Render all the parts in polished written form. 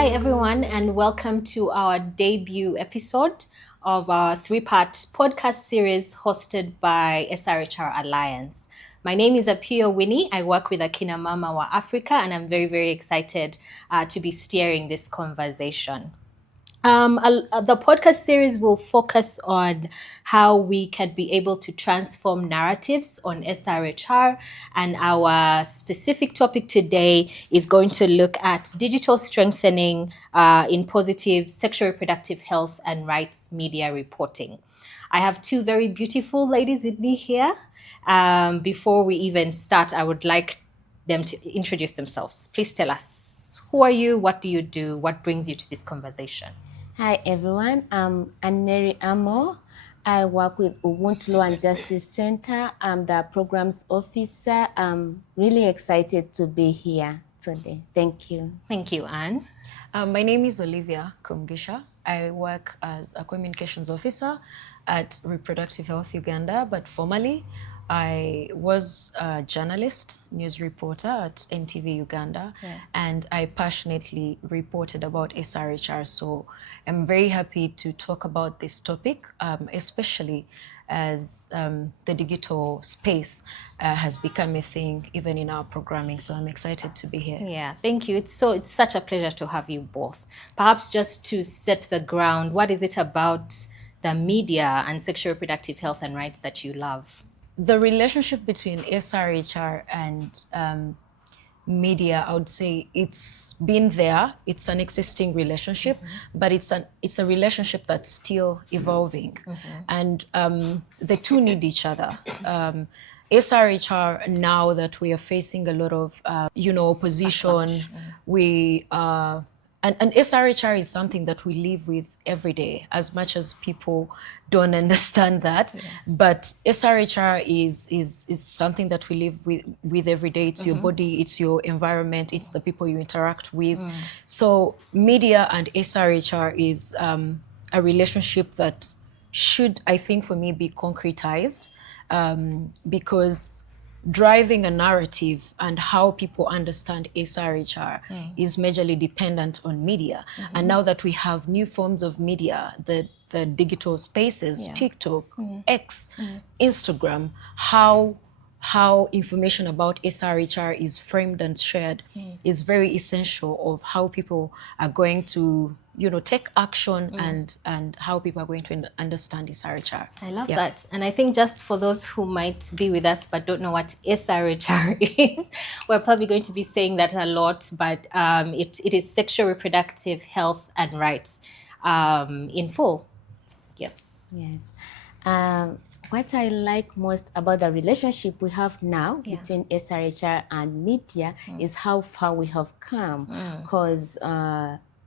Hi, everyone, and welcome to our debut episode of our three-part podcast series hosted by SRHR Alliance. My name is Apio Winnie. I work with Akina Mama wa Africa, and I'm very, very excited to be steering this conversation. The podcast series will focus on how we can be able to transform narratives on SRHR. And our specific topic today is going to look at digital strengthening in positive sexual reproductive health and rights media reporting. I have two very beautiful ladies with me here. Before we even start, I would like them to introduce themselves. Please tell us, who are you? What do you do? What brings you to this conversation? Hi everyone, I'm Neri Amo. I work with Ubuntu Law and Justice Center. I'm the programs officer. I'm really excited to be here today. Thank you. Thank you, Anne. My name is Olivia Kumgisha. I work as a communications officer at Reproductive Health Uganda, but formerly I was a journalist, news reporter at NTV Uganda, and I passionately reported about SRHR. So I'm very happy to talk about this topic, especially as the digital space has become a thing even in our programming. So I'm excited to be here. Yeah, thank you. It's such a pleasure to have you both. Perhaps just to set the ground, what is it about the media and sexual reproductive health and rights that you love? The relationship between SRHR and media, I would say it's been there. It's an existing relationship, but it's a relationship that's still evolving, and the two need each other. SRHR, now that we are facing a lot of opposition, we and SRHR is something that we live with every day, as much as people don't understand that. But SRHR is something that we live with every day. It's your body, it's your environment, it's the people you interact with. So media and SRHR is a relationship that should, I think, for me, be concretized, because driving a narrative and how people understand SRHR is majorly dependent on media. And now that we have new forms of media, the digital spaces, TikTok, X, Instagram, how information about SRHR is framed and shared is very essential of how people are going to take action and how people are going to understand SRHR. I love that. And I think just for those who might be with us but don't know what SRHR is, we're probably going to be saying that a lot, but it is sexual reproductive health and rights in full. Yes. Yes. What I like most about the relationship we have now between SRHR and media is how far we have come. Because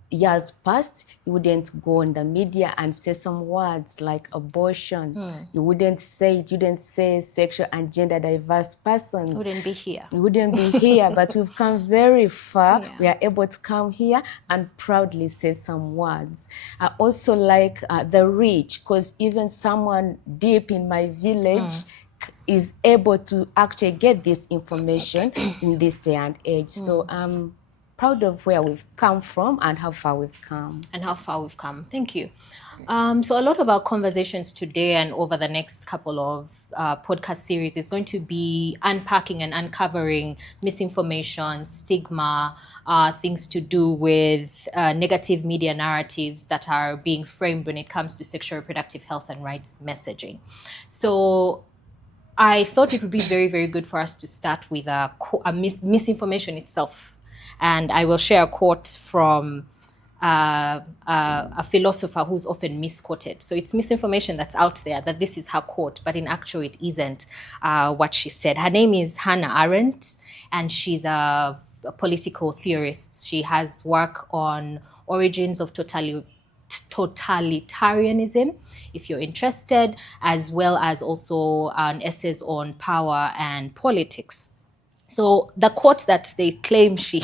years past, you wouldn't go on the media and say some words like abortion. You wouldn't say it. You wouldn't say sexual and gender diverse persons. We wouldn't be here. We wouldn't be here, but we've come very far. We are able to come here and proudly say some words. I also like the reach, because even someone deep in my village is able to actually get this information in this day and age. So I'm proud of where we've come from and how far we've come. Thank you. So a lot of our conversations today and over the next couple of podcast series is going to be unpacking and uncovering misinformation, stigma, things to do with negative media narratives that are being framed when it comes to sexual reproductive health and rights messaging. So I thought it would be very, very good for us to start with misinformation itself. And I will share a quote from a philosopher who's often misquoted. So it's misinformation that's out there that this is her quote, but in actual it isn't what she said. Her name is Hannah Arendt, and she's a political theorist. She has work on origins of totalitarianism, if you're interested, as well as also essays on power and politics. So the quote that they claim she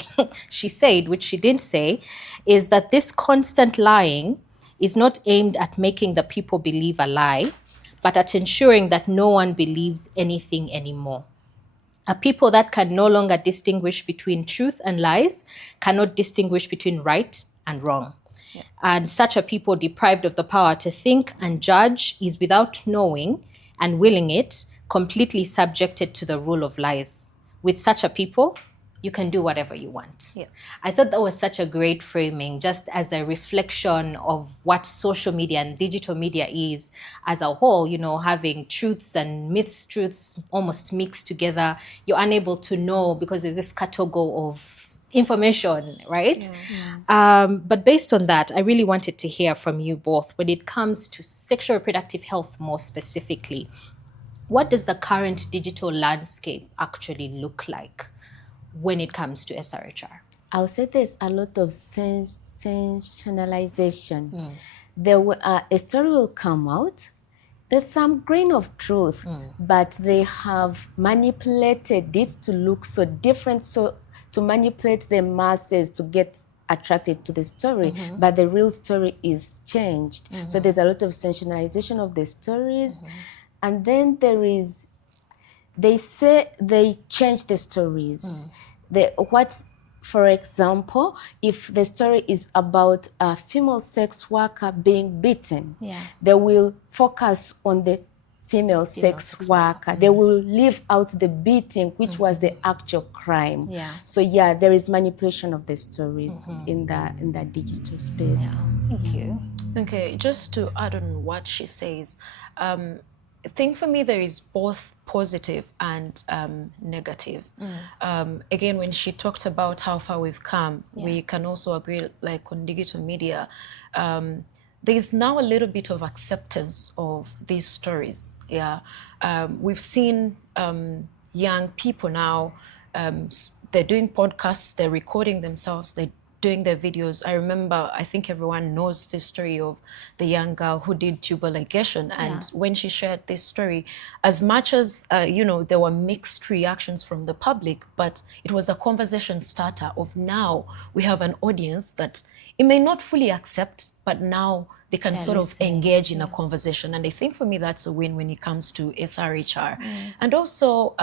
said, which she didn't say, is that this constant lying is not aimed at making the people believe a lie, but at ensuring that no one believes anything anymore. A people that can no longer distinguish between truth and lies cannot distinguish between right and wrong. And such a people deprived of the power to think and judge is without knowing and willing it, completely subjected to the rule of lies. With such a people, you can do whatever you want. Yeah. I thought that was such a great framing, just as a reflection of what social media and digital media is as a whole, having truths and myths, truths almost mixed together. You're unable to know because there's this category of information, right? But based on that, I really wanted to hear from you both when it comes to sexual reproductive health more specifically. What does the current digital landscape actually look like when it comes to SRHR? I'll say there's a lot of sensationalization. A story will come out. There's some grain of truth, but they have manipulated it to look so different, so to manipulate the masses to get attracted to the story, but the real story is changed. So there's a lot of sensationalization of the stories, and then they say they change the stories. For example, if the story is about a female sex worker being beaten, they will focus on the female sex worker. They will leave out the beating, which was the actual crime. So there is manipulation of the stories in the digital space. Thank you. Okay, just to add on what she says, I think for me there is both positive and negative. Again, when she talked about how far we've come, we can also agree, like on digital media, there is now a little bit of acceptance of these stories. We've seen young people now, they're doing podcasts, they're recording themselves, they're doing their videos. I remember, I think everyone knows the story of the young girl who did tubal ligation. And when she shared this story, as much as, there were mixed reactions from the public, but it was a conversation starter of now we have an audience that it may not fully accept, but now they can sort of engage in a conversation. And I think for me, that's a win when it comes to SRHR. And also,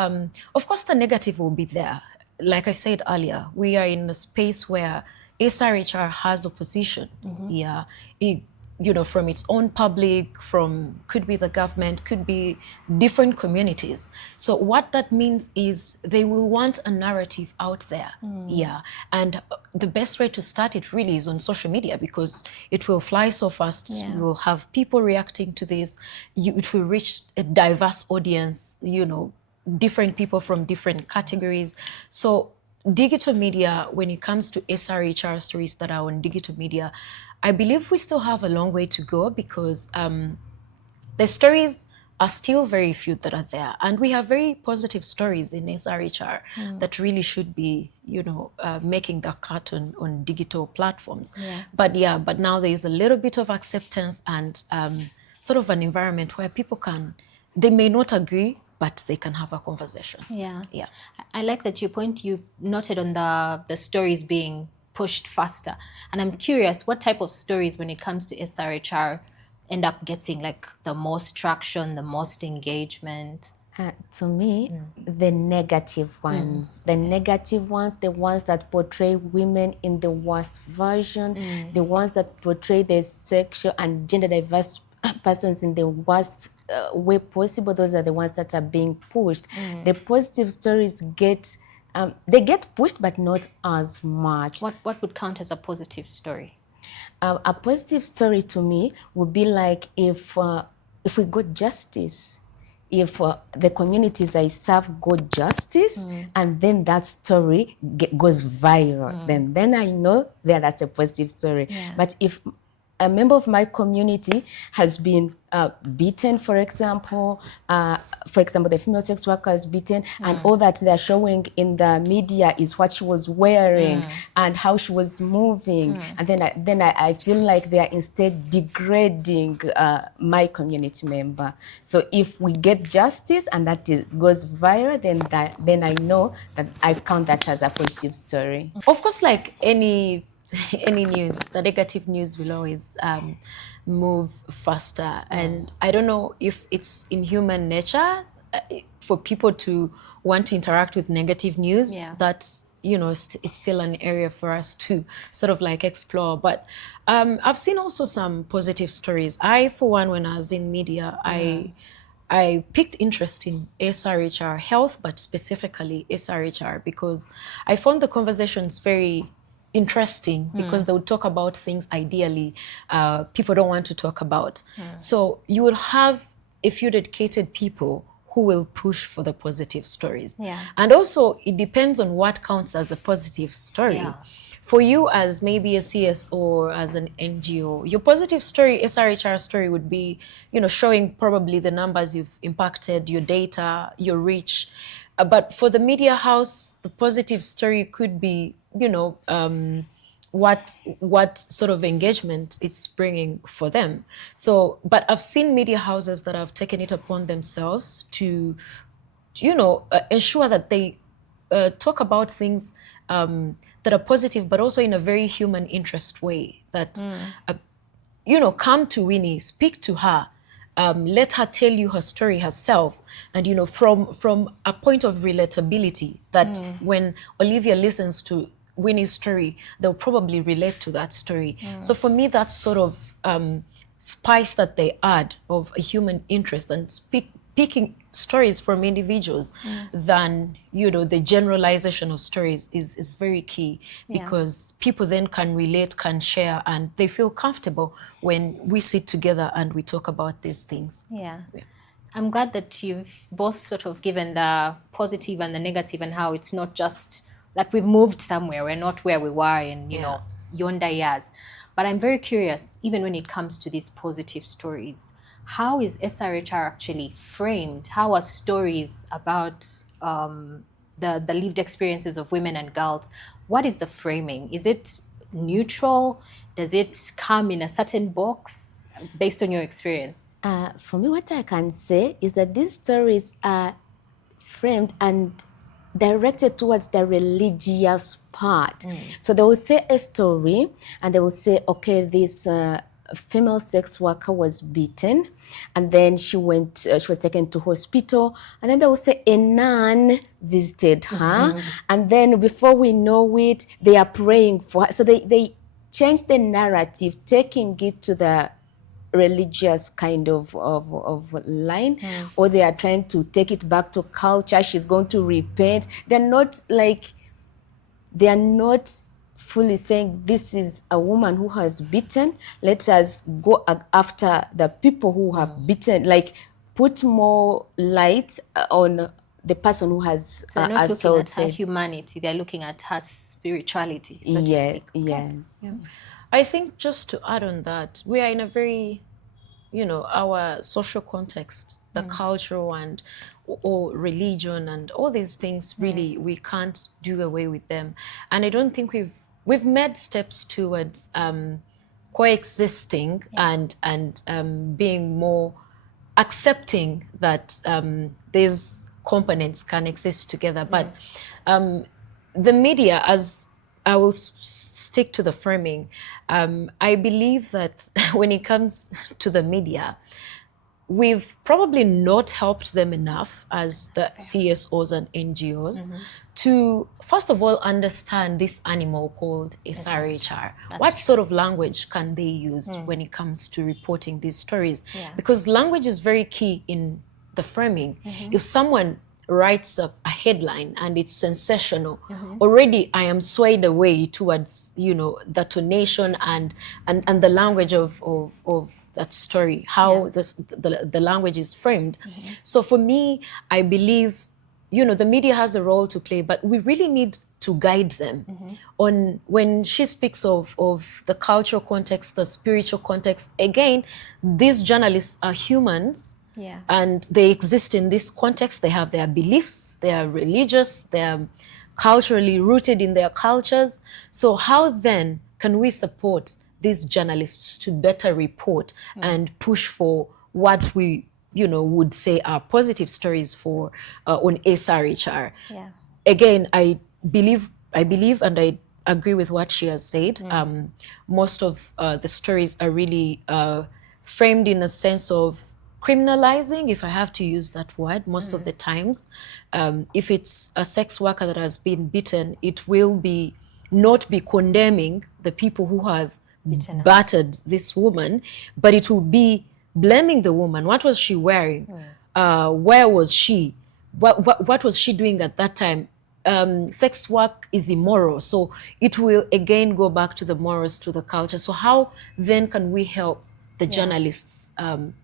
of course, the negative will be there. Like I said earlier, we are in a space where SRHR has opposition. From its own public, could be the government, could be different communities. So what that means is they will want a narrative out there. And the best way to start it really is on social media, because it will fly so fast. You will have people reacting to this. It will reach a diverse audience, different people from different categories. So digital media, when it comes to SRHR stories that are on digital media, I believe we still have a long way to go, because the stories are still very few that are there. And we have very positive stories in SRHR that really should be, making the cut on digital platforms. But now there is a little bit of acceptance and sort of an environment where people they may not agree, but they can have a conversation. I like that you noted on the stories being pushed faster. And I'm curious, what type of stories when it comes to SRHR end up getting like the most traction, the most engagement? To me, the negative ones. The negative ones, the ones that portray women in the worst version, the ones that portray the sexual and gender diverse persons in the worst way possible. Those are the ones that are being pushed. The positive stories get pushed, but not as much. What would count as a positive story? A positive story to me would be like if we got justice, if the communities I serve got justice, and then that story goes viral, then I know that's a positive story. But if a member of my community has been beaten, for example, the female sex worker is beaten, and all that they're showing in the media is what she was wearing and how she was moving, and then I feel like they are instead degrading my community member. So if we get justice and that goes viral, then I know that I count that as a positive story. Of course, like any news, the negative news will always move faster. And I don't know if it's in human nature for people to want to interact with negative news, that it's still an area for us to sort of like explore. But I've seen also some positive stories. I, for one, when I was in media, I picked interest in SRHR health, but specifically SRHR, because I found the conversations very interesting because they would talk about things ideally people don't want to talk about. So you will have a few dedicated people who will push for the positive stories. And also it depends on what counts as a positive story. For you as maybe a CS or as an NGO, your positive story, SRHR story, would be, showing probably the numbers you've impacted, your data, your reach. But for the media house, the positive story could be, what sort of engagement it's bringing for them. So, but I've seen media houses that have taken it upon themselves to ensure that they talk about things that are positive, but also in a very human interest way. That come to Winnie, speak to her, let her tell you her story herself, and from a point of relatability. That when Olivia listens to Winnie's story, they'll probably relate to that story. So for me, that's sort of spice that they add of a human interest and picking stories from individuals than the generalization of stories is very key, because people then can relate, can share, and they feel comfortable when we sit together and we talk about these things. I'm glad that you've both sort of given the positive and the negative, and how it's not just like we've moved somewhere, we're not where we were in yonder years. But I'm very curious, even when it comes to these positive stories, how is SRHR actually framed? How are stories about the lived experiences of women and girls? What is the framing? Is it neutral? Does it come in a certain box based on your experience? For me, what I can say is that these stories are framed and directed towards the religious part. So they will say a story and they will say, okay, this female sex worker was beaten, and then she was taken to hospital, and then they will say a nun visited her, and then before we know it, they are praying for her. So they change the narrative, taking it to the religious kind of line, or they are trying to take it back to culture. She's going to repent. They're not fully saying this is a woman who has beaten, let us go after the people who have beaten, like put more light on the person who has So they're not assaulted. looking at her humanity, they're looking at her spirituality, so to speak. Yes. I think just to add on that, we are in a very, our social context, the cultural and or religion and all these things, really, we can't do away with them. And I don't think we've made steps towards coexisting and being more accepting that these components can exist together. But the media, as I will stick to the framing, I believe that when it comes to the media, we've probably not helped them enough as the CSOs and NGOs to, first of all, understand this animal called SRHR. What sort of language can they use when it comes to reporting these stories? Because language is very key in the framing. If someone writes a headline and it's sensational, already I am swayed away towards, the tonation and the language of that story, how the language is framed. So for me, I believe, the media has a role to play, but we really need to guide them on when she speaks of the cultural context, the spiritual context. Again, these journalists are humans. And they exist in this context. They have their beliefs, they are religious, they are culturally rooted in their cultures. So how then can we support these journalists to better report and push for what we, would say are positive stories for on SRHR? Again, I believe and I agree with what she has said. Most of the stories are really framed in a sense of criminalizing, if I have to use that word, most of the times. If it's a sex worker that has been beaten, it will be not be condemning the people who have battered this woman, but it will be blaming the woman. What was she wearing? Where was she? What was she doing at that time? Sex work is immoral, so it will again go back to the morals, to the culture. So how then can we help the journalists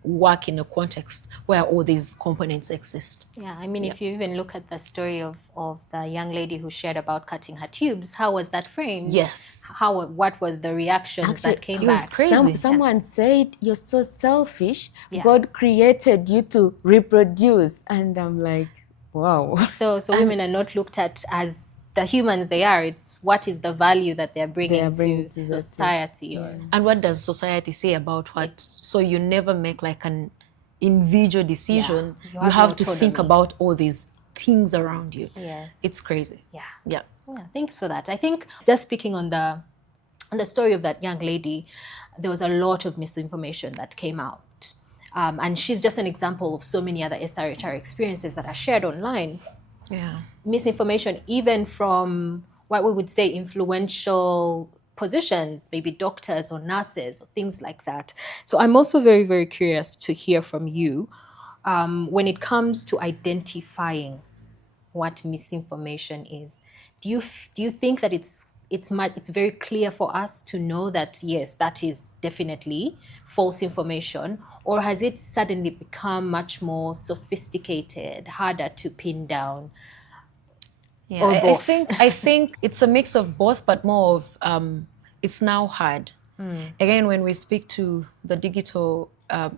work in a context where all these components exist? Yeah, I mean, if you even look at the story of the young lady who shared about cutting her tubes, how was that framed? Yes. What were the reactions that came back? It was crazy. Someone said, you're so selfish. God created you to reproduce. And I'm like, wow. So women are not looked at as the humans they are. It's what is the value that they're bringing to society. And what does society say about what? So you never make like an individual decision. You have to think about all these things around you. Yes. It's crazy. Yeah. Thanks for that. I think just speaking on the story of that young lady, there was a lot of misinformation that came out. And she's just an example of so many other SRHR experiences that are shared online. Yeah. Misinformation, even from what we would say influential positions, maybe doctors or nurses or things like that. So I'm also very, very curious to hear from you when it comes to identifying what misinformation is. Do you think that it's very clear for us to know that yes, that is definitely false information, or has it suddenly become much more sophisticated, harder to pin down? Yeah, I think it's a mix of both, but more of it's now hard. Again, when we speak to the digital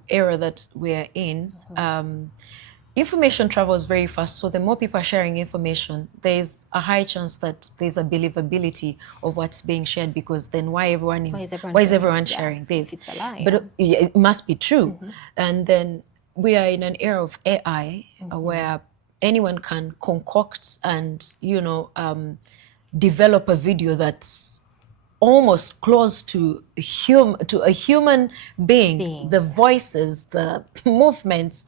era that we're in, information travels very fast. So the more people are sharing information, there's a high chance that there's a believability of what's being shared, because then why is everyone sharing this? It's a lie. But it must be true. And then we are in an era of AI where anyone can concoct and, develop a video that's almost close to a human being. The voices, the movements,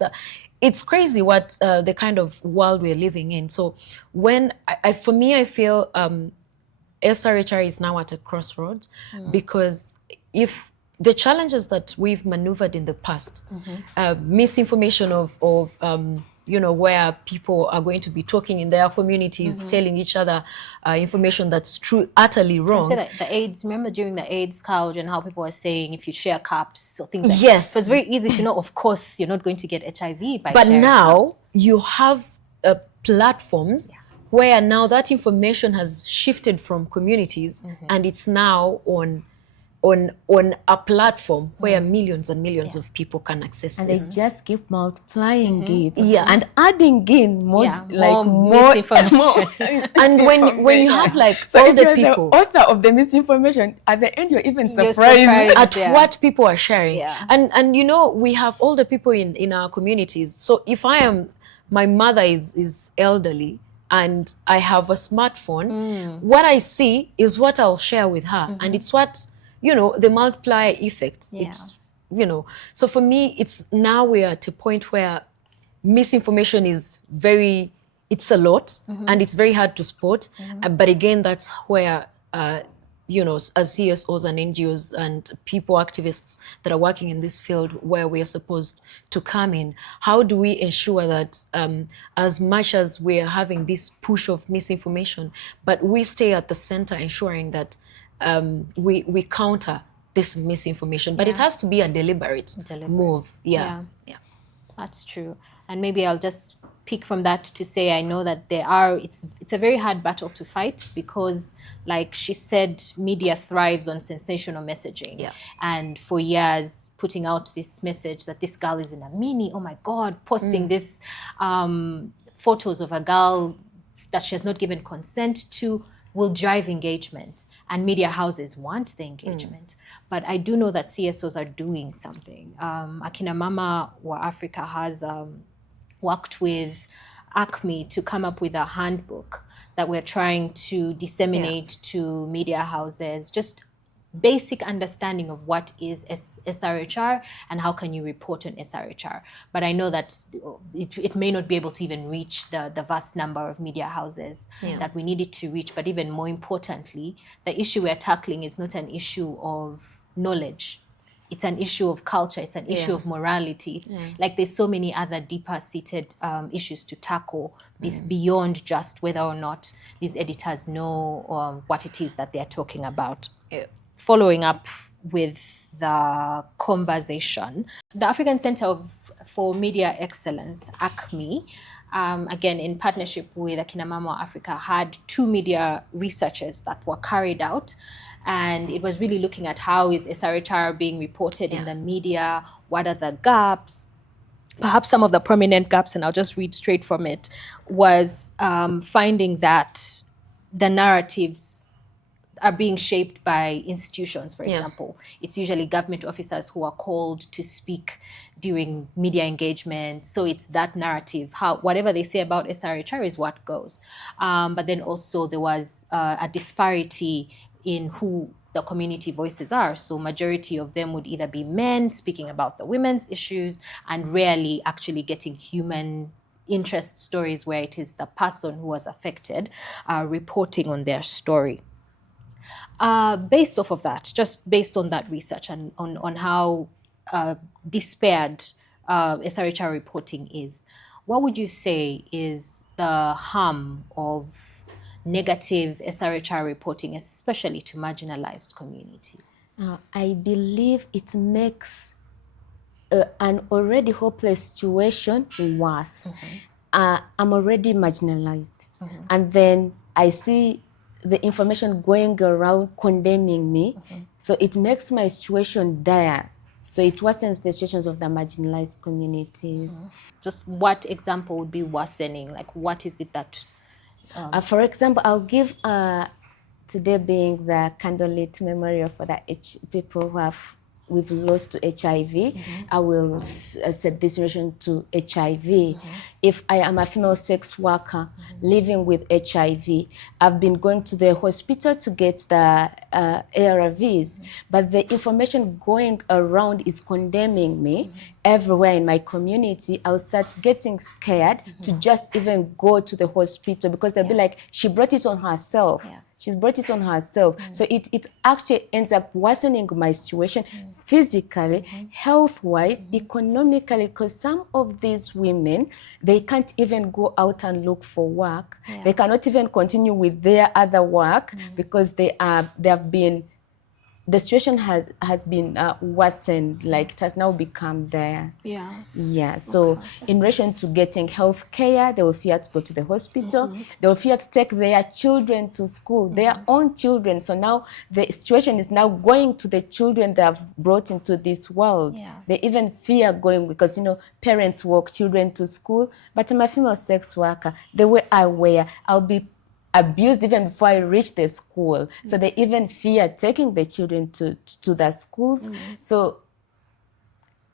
it's crazy what the kind of world we're living in. So when for me, I feel SRHR is now at a crossroads, because if the challenges that we've maneuvered in the past, misinformation of where people are going to be talking in their communities, telling each other information that's true, utterly wrong. I say that the AIDS, remember during the AIDS scourge and how people were saying if you share cups or things like yes. that. So it's very easy to know, of course, you're not going to get HIV by but sharing now cups. You have platforms where now that information has shifted from communities and it's now on a platform where millions and millions of people can access and this. they just keep multiplying it and adding in more misinformation. And when you have like so all if the you're people the author of the misinformation, at the end you're even surprised at what people are sharing. And we have older people in our communities. So if my mother is elderly and I have a smartphone, what I see is what I'll share with her. And it's what the multiplier effect. It's so for me, it's now we're at a point where misinformation is it's a lot and it's very hard to spot. But again, that's where as CSOs and NGOs and people, activists that are working in this field, where we're supposed to come in. How do we ensure that as much as we're having this push of misinformation, but we stay at the center, ensuring that we counter this misinformation, but it has to be a deliberate move. Yeah, that's true. And maybe I'll just pick from that to say I know that it's a very hard battle to fight, because like she said, media thrives on sensational messaging. And for years putting out this message that this girl is in a mini, oh my God, posting this photos of a girl that she has not given consent to will drive engagement, and media houses want the engagement. But I do know that CSOs are doing something. Akina Mama wa Africa has worked with ACME to come up with a handbook that we're trying to disseminate to media houses, just basic understanding of what is SRHR and how can you report on SRHR. But I know that it may not be able to even reach the vast number of media houses that we need it to reach. But even more importantly, the issue we're tackling is not an issue of knowledge. It's an issue of culture. It's an issue of morality. It's like there's so many other deeper seated issues to tackle beyond just whether or not these editors know what it is that they're talking about. Following up with the conversation, the African Center for Media Excellence, ACME, again in partnership with Akinamama Africa, had 2 media researches that were carried out. And it was really looking at how is SRHR being reported in the media, what are the gaps. Perhaps some of the prominent gaps, and I'll just read straight from it, was finding that the narratives are being shaped by institutions, for example. It's usually government officers who are called to speak during media engagement. So it's that narrative, whatever they say about SRHR is what goes. But then also there was a disparity in who the community voices are. So majority of them would either be men speaking about the women's issues and rarely actually getting human interest stories where it is the person who was affected reporting on their story. Based off of that, just based on that research and on how despaired SRHR reporting is, what would you say is the harm of negative SRHR reporting, especially to marginalized communities? I believe it makes an already hopeless situation worse. I'm already marginalized. And then I see the information going around condemning me. So it makes my situation dire. So it worsens the situations of the marginalized communities. Just what example would be worsening? Like what is it that... For example, I'll give today being the candlelit memorial for the people who we've lost to HIV. I will set this relation to HIV. If I am a female sex worker living with HIV, I've been going to the hospital to get the ARVs, but the information going around is condemning me everywhere in my community. I'll start getting scared to just even go to the hospital because they'll be like, she brought it on herself. She's brought it on herself. So it actually ends up worsening my situation physically, health-wise, economically, because some of these women, they can't even go out and look for work. They cannot even continue with their other work because they have been, the situation has been worsened, like it has now become there. So in relation to getting health care, they will fear to go to the hospital. They will fear to take their children to school, their own children. So now the situation is now going to the children they have brought into this world. They even fear going because, parents walk children to school. But I'm a female sex worker. The way I wear, I'll be abused even before I reach the school. So they even fear taking the children to the schools. So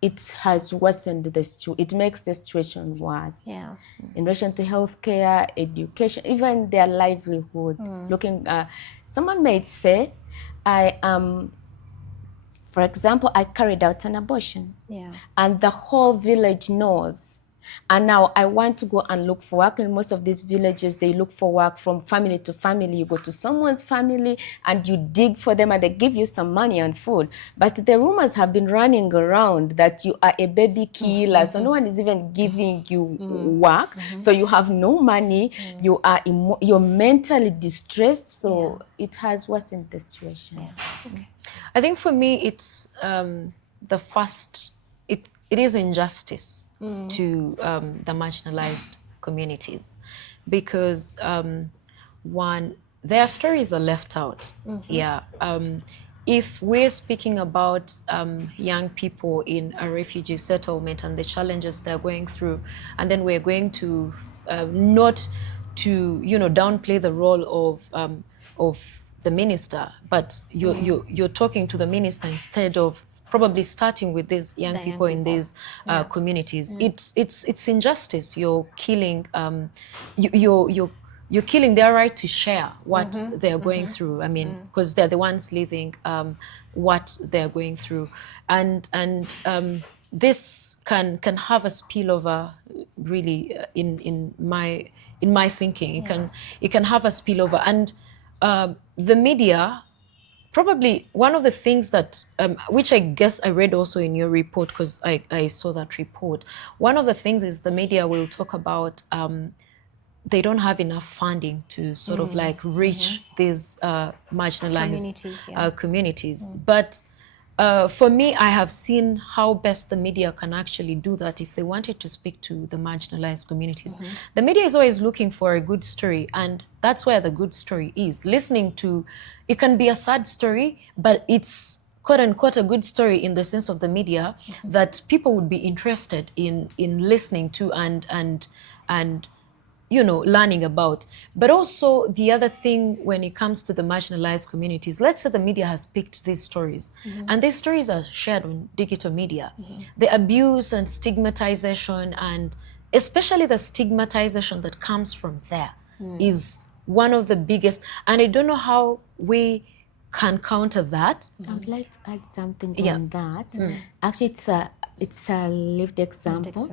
it has worsened the situation. It makes the situation worse. In relation to healthcare, education, even their livelihood. Someone might say, for example, I carried out an abortion. And the whole village knows. And now I want to go and look for work. In most of these villages, they look for work from family to family. You go to someone's family and you dig for them and they give you some money and food. But the rumors have been running around that you are a baby killer. So no one is even giving you work. So you have no money. You're mentally distressed. So it has worsened the situation. I think for me, it's the first, it is injustice to the marginalized communities because one, their stories are left out. If we're speaking about young people in a refugee settlement and the challenges they're going through, and then we're going to not to downplay the role of the minister, but you're talking to the minister instead of probably starting with these young people in these communities. It's injustice. You're killing. you're killing their right to share what they're going through. I mean, because they're the ones living what they're going through, and this can have a spillover really in my thinking. It can have a spillover, and the media. Probably one of the things that, which I guess I read also in your report, because I saw that report, one of the things is the media will talk about they don't have enough funding to sort of like reach these marginalized communities. But for me, I have seen how best the media can actually do that if they wanted to speak to the marginalized communities. The media is always looking for a good story, and that's where the good story is. Listening to, it can be a sad story, but it's quote unquote a good story in the sense of the media that people would be interested in listening to and learning about. But also the other thing when it comes to the marginalized communities, let's say the media has picked these stories and these stories are shared on digital media. The abuse and stigmatization, and especially the stigmatization that comes from there, is one of the biggest. And I don't know how we can counter that. I would like to add something on that. Actually, it's a lived example.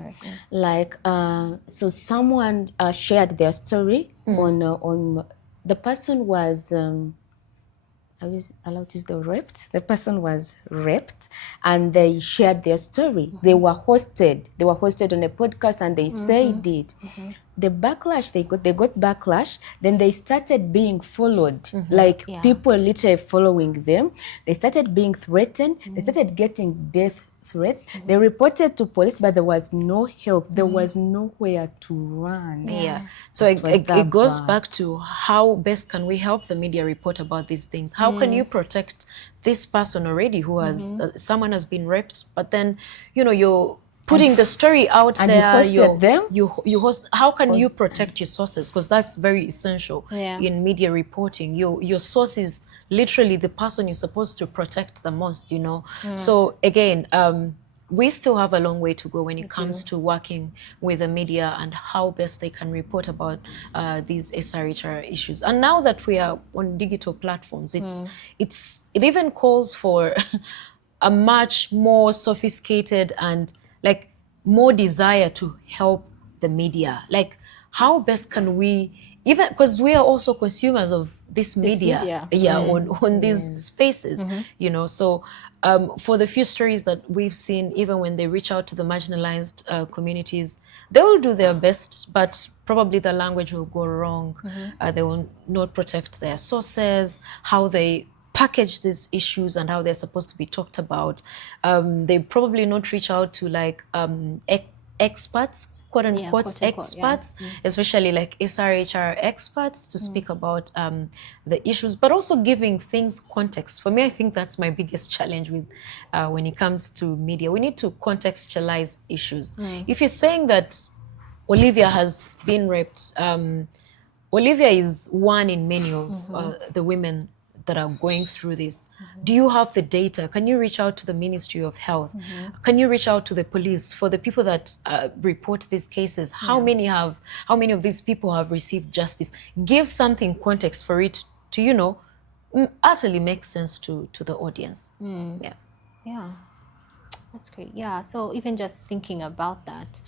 Like, so someone shared their story on the person was. I was allowed to use the raped. The person was raped, and they shared their story. They were hosted. They were hosted on a podcast, and they said it. The backlash they got backlash. Then they started being followed, like people literally following them. They started being threatened. They started getting death threats. They reported to police, but there was no help. There was nowhere to run. So it goes back to how best can we help the media report about these things? How can you protect this person already who has someone has been raped, but then you're putting the story out and there. You hosted them. You host. How can you protect your sources? Because that's very essential in media reporting. Your source is literally the person you're supposed to protect the most. So again, we still have a long way to go when it comes to working with the media and how best they can report about these SRHR issues. And now that we are on digital platforms, it even calls for a much more sophisticated and like more desire to help the media. Like, how best can we, even because we are also consumers of this media. On these spaces, so for the few stories that we've seen, even when they reach out to the marginalized communities, they will do their best, but probably the language will go wrong. They will not protect their sources, how they package these issues and how they're supposed to be talked about. They probably not reach out to like experts, quote unquote experts, especially like SRHR experts to speak about the issues, but also giving things context. For me, I think that's my biggest challenge with when it comes to media. We need to contextualize issues. If you're saying that Olivia has been raped, Olivia is one in many of the women that are going through this. Do you have the data? Can you reach out to the Ministry of Health? Can you reach out to the police for the people that report these cases? How many of these people have received justice? Give something context for it to, utterly make sense to the audience. Yeah, that's great. Yeah, so even just thinking about that,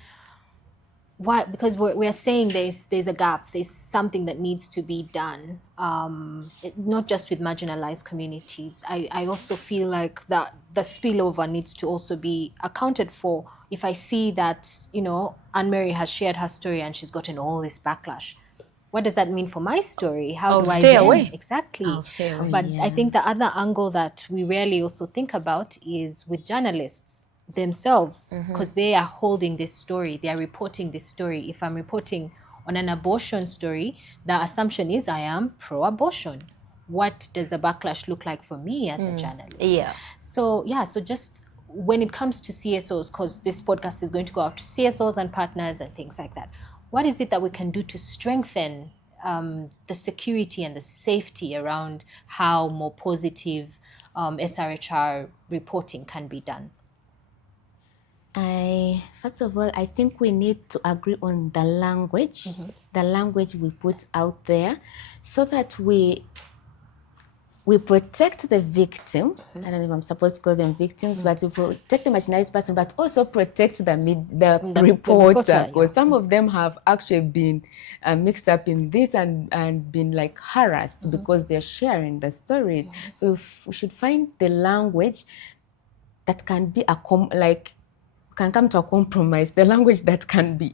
why? Because we're saying there's a gap, there's something that needs to be done, not just with marginalized communities. I also feel like that the spillover needs to also be accounted for. If I see that, Anne-Marie has shared her story and she's gotten all this backlash, what does that mean for my story? How do I stay away. Exactly. I'll stay away. But I think the other angle that we rarely also think about is with journalists themselves, because they are holding this story, they are reporting this story. If I'm reporting on an abortion story, the assumption is I am pro-abortion. What does the backlash look like for me as a journalist? So just when it comes to CSOs, because this podcast is going to go out to CSOs and partners and things like that, what is it that we can do to strengthen the security and the safety around how more positive SRHR reporting can be done? First of all, I think we need to agree on the language we put out there, so that we protect the victim. I don't know if I'm supposed to call them victims, but we protect the marginalized person, but also protect the reporter, because some of them have actually been mixed up in this and been like harassed because they're sharing the stories. So we should find the language that can be can come to a compromise, the language that can be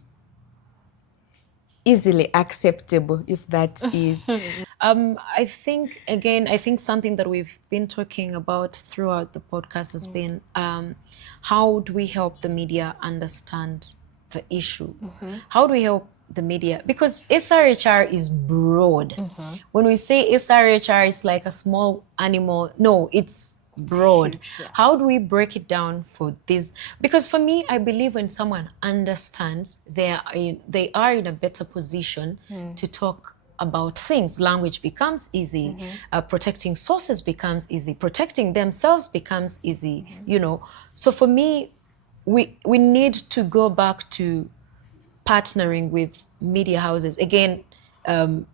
easily acceptable, if that is. I think something that we've been talking about throughout the podcast has been how do we help the media understand the issue? How do we help the media? Because SRHR is broad. When we say SRHR, it's like a small animal. No, it's broad. Huge, yeah. How do we break it down for this? Because for me, I believe when someone understands, they are in a better position to talk about things. Language becomes easy. Protecting sources becomes easy. Protecting themselves becomes easy. You know. So for me, we need to go back to partnering with media houses. Again,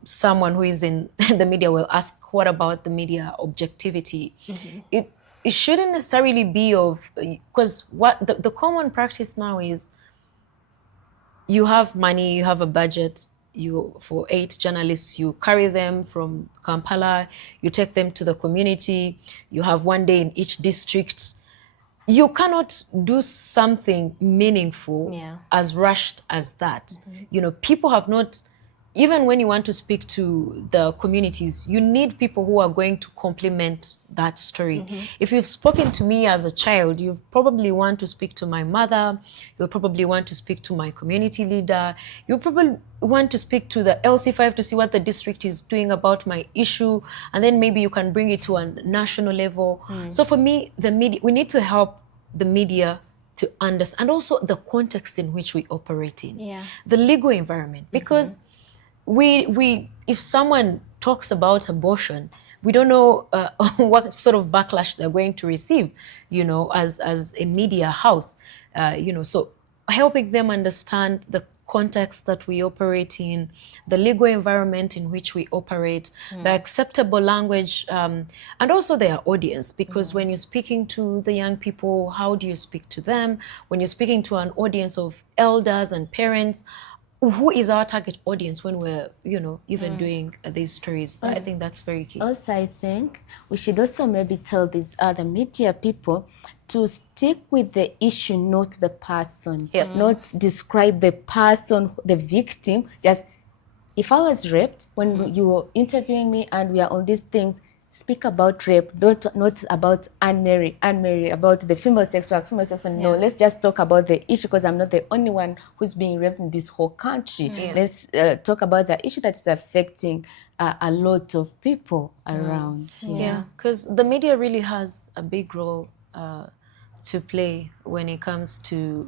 someone who is in the media will ask, what about the media objectivity? It shouldn't necessarily be of, because what the common practice now is, you have money, you have a budget, for 8 journalists, you carry them from Kampala, you take them to the community, you have one day in each district. You cannot do something meaningful as rushed as that. You know, people have not, even when you want to speak to the communities, you need people who are going to complement that story. If you've spoken to me as a child, you probably want to speak to my mother, you'll probably want to speak to my community leader, you'll probably want to speak to the LC5 to see what the district is doing about my issue, and then maybe you can bring it to a national level. So for me, the media, we need to help the media to understand, and also the context in which we operate in, the legal environment, because we if someone talks about abortion, we don't know what sort of backlash they're going to receive, you know, as a media house, you know. So helping them understand the context that we operate in, the legal environment in which we operate, the acceptable language, and also their audience. Because when you're speaking to the young people, how do you speak to them? When you're speaking to an audience of elders and parents, who is our target audience when we're, you know, even doing these stories? I think that's very key. Also, I think we should also maybe tell these other media people to stick with the issue, not the person. Not describe the person, the victim. Just, if I was raped, when you were interviewing me and we are on these things, speak about rape, not about Anne-Marie, about the female sex work, No, let's just talk about the issue, because I'm not the only one who's being raped in this whole country. Let's talk about the issue that's affecting a lot of people around. Because the media really has a big role to play when it comes to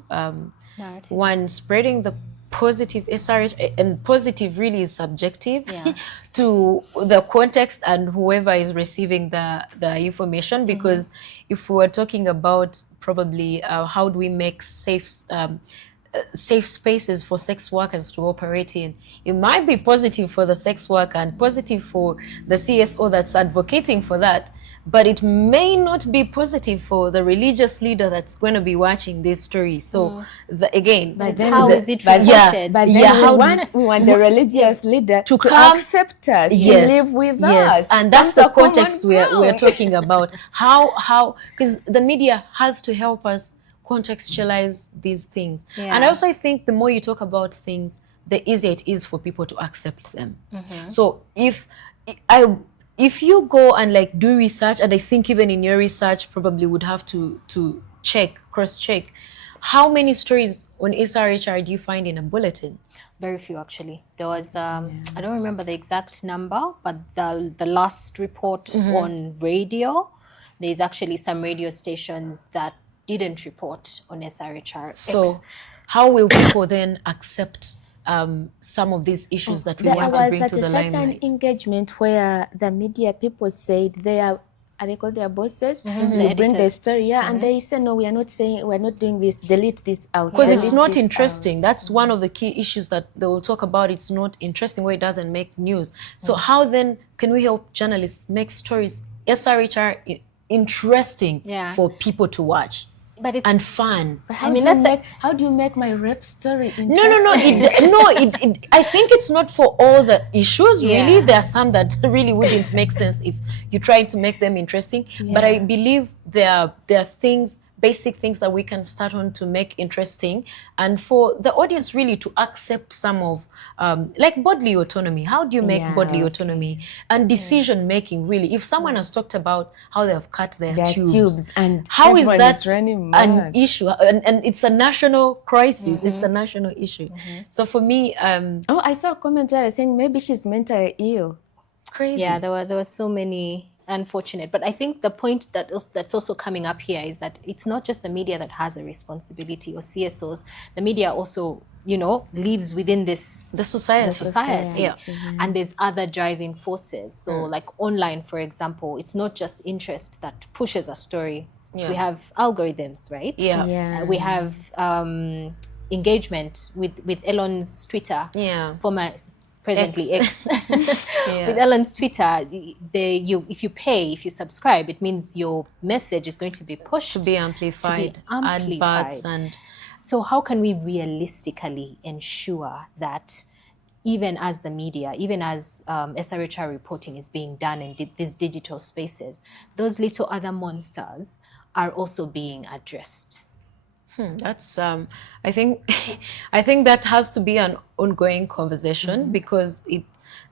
one, spreading the positive SRH, and positive really is subjective to the context and whoever is receiving the information. Because if we were talking about probably how do we make safe spaces for sex workers to operate in, it might be positive for the sex worker and positive for the CSO that's advocating for that, but it may not be positive for the religious leader that's going to be watching this story. So again, but then how is it reported? But then we want the religious leader to accept us, to live with us. And that's the context we're talking about. How because the media has to help us contextualize these things. And also, I think the more you talk about things, the easier it is for people to accept them. So if you go and like do research, and I think even in your research probably would have to cross-check, how many stories on SRHR do you find in a bulletin? Very few, actually. There was, I don't remember the exact number, but the last report on radio, there's actually some radio stations that didn't report on SRHR. So how will people then accept some of these issues that we want to bring to the limelight? There was a certain engagement where the media people said they are are they called their bosses? The They bring the editors. story, and they say, no, we are not saying, we're not doing this, delete this out. Because it's delete not this interesting. out. That's one of the key issues that they will talk about. It's not interesting where it doesn't make news. So how then can we help journalists make stories, SRHR, interesting for people to watch? But it's, and fun. But how do you make my rap story interesting? I think it's not for all the issues, really. There are some that really wouldn't make sense if you try to make them interesting. But I believe there are things, basic things that we can start on to make interesting, and for the audience really to accept some of like bodily autonomy. How do you make bodily autonomy and decision making, really? If someone has talked about how they have cut their tubes, and how is that an issue? And it's a national crisis. It's a national issue. So for me, I saw a comment saying maybe she's mentally ill. Crazy. Yeah, there were so many unfortunate. But I think the point that's also coming up here is that it's not just the media that has a responsibility, or CSOs. The media also, lives within the society. Yeah. And there's other driving forces. So like online, for example, it's not just interest that pushes a story. We have algorithms, right? We have engagement with Elon's Twitter. Former presently X. With Elon's Twitter, if you subscribe, it means your message is going to be pushed to be amplified. Adverts and so how can we realistically ensure that even as the media, even as SRHR reporting is being done in these digital spaces, those little other monsters are also being addressed? That's I think that has to be an ongoing conversation, because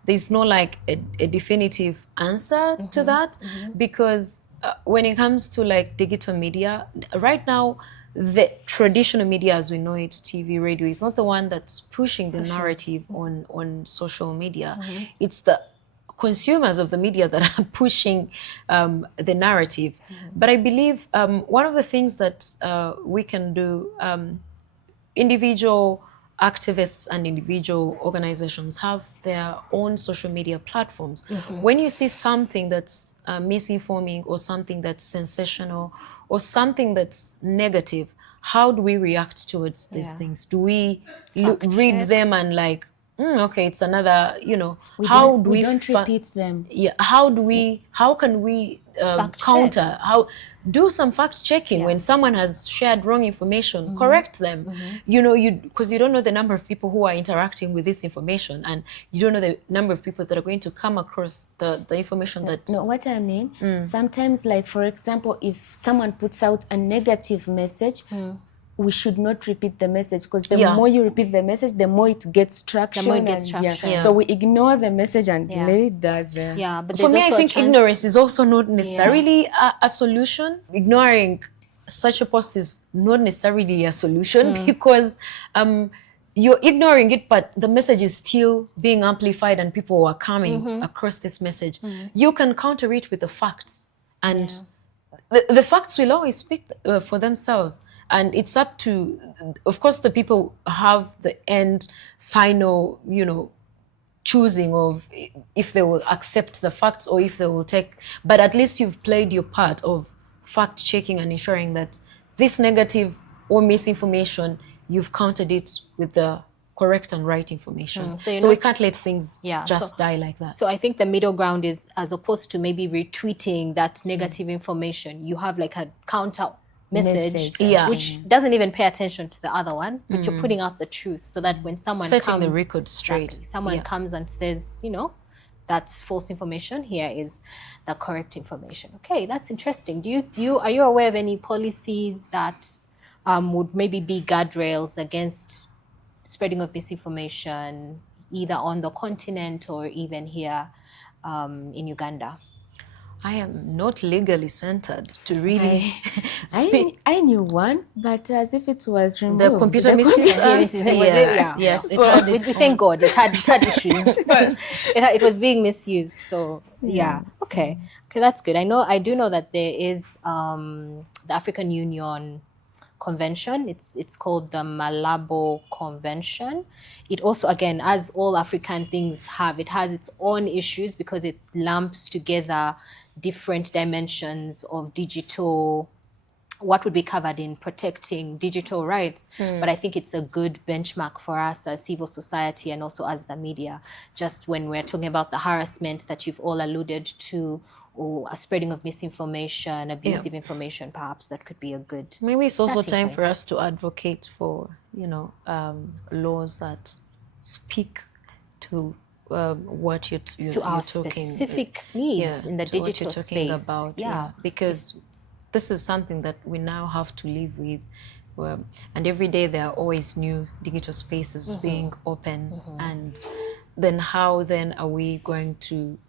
there's no like a definitive answer to that, because when it comes to like digital media right now, the traditional media as we know it, TV, radio, is not the one that's pushing the narrative on social media. It's the consumers of the media that are pushing the narrative. But I believe one of the things that we can do, individual activists and individual organizations have their own social media platforms. When you see something that's misinforming, or something that's sensational, or something that's negative, how do we react towards these things? Do we read them and like, okay, it's another, how do we don't repeat them? How can we counter? Do some fact checking when someone has shared wrong information, correct them. Because you don't know the number of people who are interacting with this information, and you don't know the number of people that are going to come across the information that... No, what I mean, sometimes, like, for example, if someone puts out a negative message, we should not repeat the message, because the more you repeat the message, the more it gets traction. So we ignore the message and delete that there. But for me, I think ignorance is also not necessarily a solution. Ignoring such a post is not necessarily a solution, because you're ignoring it, but the message is still being amplified and people are coming across this message. You can counter it with the facts, and the facts will always speak for themselves. And it's up to, of course, the people have the end final, choosing of if they will accept the facts or if they will take, but at least you've played your part of fact checking and ensuring that this negative or misinformation, you've countered it with the correct and right information. So we can't let things just die like that. So I think the middle ground is, as opposed to maybe retweeting that negative information, you have like a counter message which doesn't even pay attention to the other one, but you're putting out the truth, so that when someone setting the record straight, someone comes and says, that's false information, here is the correct information. Okay, that's interesting. Are you aware of any policies that would maybe be guardrails against spreading of misinformation, either on the continent or even here in Uganda? I am not legally centered to really speak. I knew one, but as if it was removed. The computer misuse? Yes. Thank God, it had issues. It was being misused. So, Okay, that's good. I do know that there is the African Union convention. It's called the Malabo Convention. It also, again, as all African things have, it has its own issues because it lumps together different dimensions of digital, what would be covered in protecting digital rights. But I think it's a good benchmark for us as civil society and also as the media, just when we're talking about the harassment that you've all alluded to, or a spreading of misinformation, abusive information, perhaps that could be a good maybe it's also starting time point for us to advocate for, laws that speak to what to our talking specific needs in the to what digital you're talking space. about. Because this is something that we now have to live with. And every day there are always new digital spaces being open. And then how then are we going to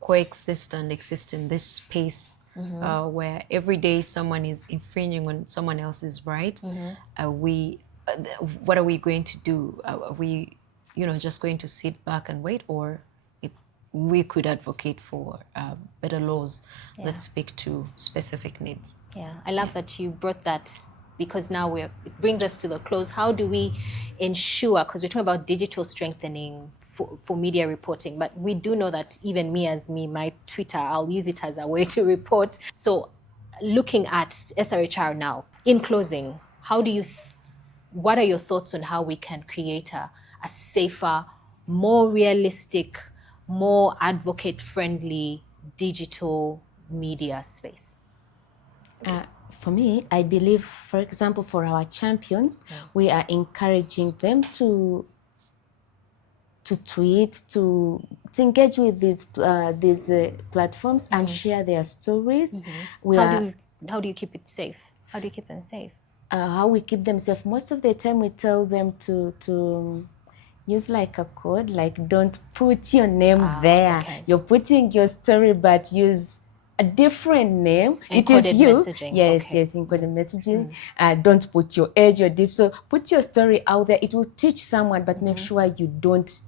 coexist and exist in this space where every day someone is infringing on someone else's right? What are we going to do? Are we, just going to sit back and wait, or we could advocate for better laws that speak to specific needs? Yeah, I love that you brought that, because now it brings us to the close. How do we ensure, because we're talking about digital strengthening for media reporting, but we do know that even my Twitter, I'll use it as a way to report. So looking at SRHR now, in closing, what are your thoughts on how we can create a safer, more realistic, more advocate-friendly digital media space? For me, I believe, for example, for our champions, we are encouraging them to tweet, to engage with these platforms and share their stories. How do you keep it safe? How do you keep them safe? How we keep them safe? Most of the time, we tell them to use like a code, like don't put your name there. Okay. You're putting your story, but use a different name. It is Encoded you. messaging. Yes, Okay. yes, encoded messaging. Don't put your age or this. So put your story out there. It will teach someone, but make sure you don't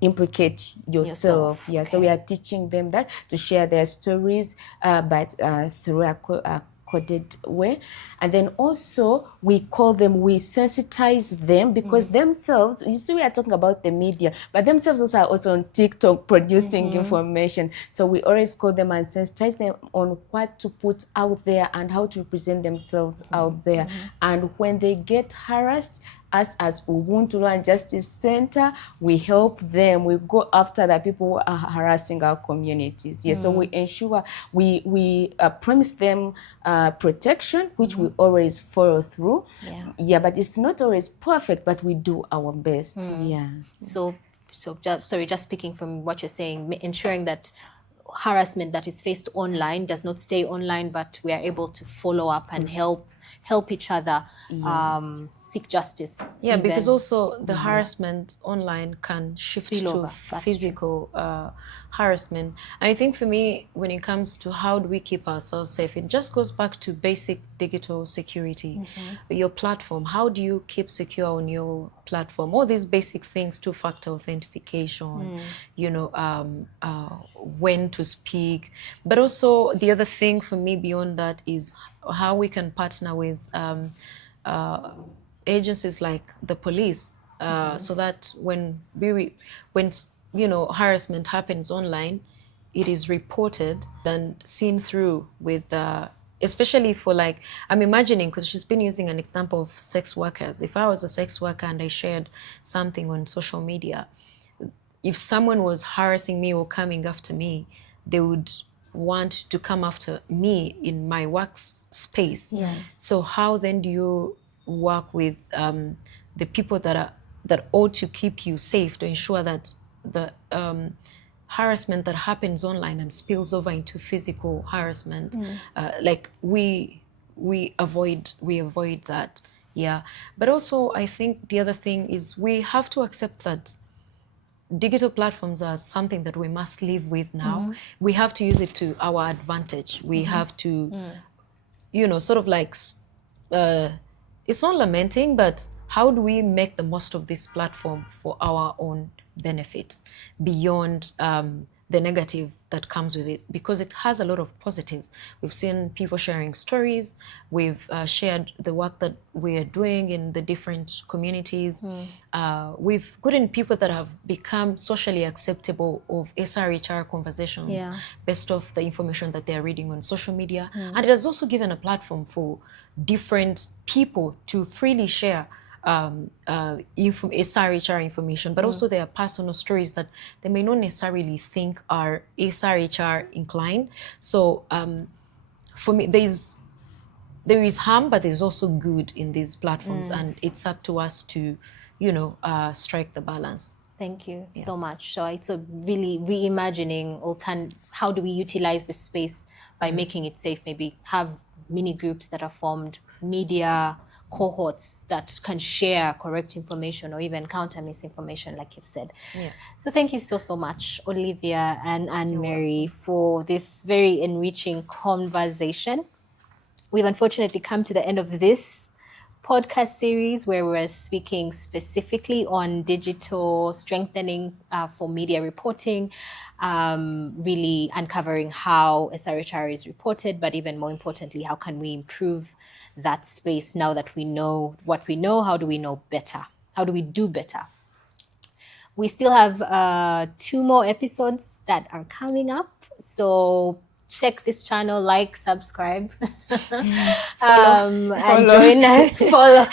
implicate yourself. Yeah, Okay. so we are teaching them that to share their stories, but through a coded way. And then also we sensitize them, because themselves, you see, we are talking about the media, but themselves also are also on TikTok producing information. So we always call them and sensitize them on what to put out there and how to represent themselves out there. And when they get harassed, us as Ubuntu and Justice Center, we help them. We go after the people who are harassing our communities. Yeah, so we ensure we promise them protection, which we always follow through. Yeah, but it's not always perfect, but we do our best. Yeah. So just speaking from what you're saying, ensuring that harassment that is faced online does not stay online, but we are able to follow up and help each other seek justice. Yeah, because also the harassment online can shift Spill to over. That's physical harassment. I think for me, when it comes to how do we keep ourselves safe, it just goes back to basic digital security. Your platform, how do you keep secure on your platform? All these basic things, two-factor authentication, when to speak. But also the other thing for me beyond that is how we can partner with agencies like the police, so that when harassment happens online, it is reported and seen through with especially for, like, I'm imagining, because she's been using an example of sex workers. If I was a sex worker and I shared something on social media, if someone was harassing me or coming after me, they would want to come after me in my workspace. So how then do you work with the people that ought to keep you safe, to ensure that the harassment that happens online and spills over into physical harassment, like we avoid that? Yeah. But also I think the other thing is we have to accept that digital platforms are something that we must live with now. We have to use it to our advantage. We have to, sort of like, it's not lamenting, but how do we make the most of this platform for our own benefit beyond the negative that comes with it, because it has a lot of positives. We've seen people sharing stories. We've shared the work that we are doing in the different communities. We've gotten people that have become socially acceptable of SRHR conversations based off the information that they're reading on social media. And it has also given a platform for different people to freely share SRHR information, but also their personal stories that they may not necessarily think are SRHR inclined. So for me, there is harm, but there's also good in these platforms, and it's up to us to, strike the balance. Thank you so much. So it's a really reimagining how do we utilize this space by making it safe, maybe have mini groups that are formed, media cohorts that can share correct information or even counter misinformation, like you've said. So thank you so much, Olivia and Anne-Mary, for this very enriching conversation. We've unfortunately come to the end of this podcast series where we're speaking specifically on digital strengthening for media reporting, really uncovering how SRHR is reported, but even more importantly, how can we improve that space now that we know what we know? How do we know better? How do we do better? We still have 2 more episodes that are coming up, so check this channel, like, subscribe, and join us. Follow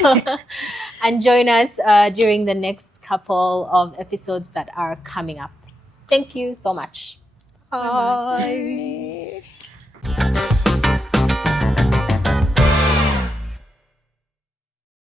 and join us during the next couple of episodes that are coming up. Thank you so much. Bye.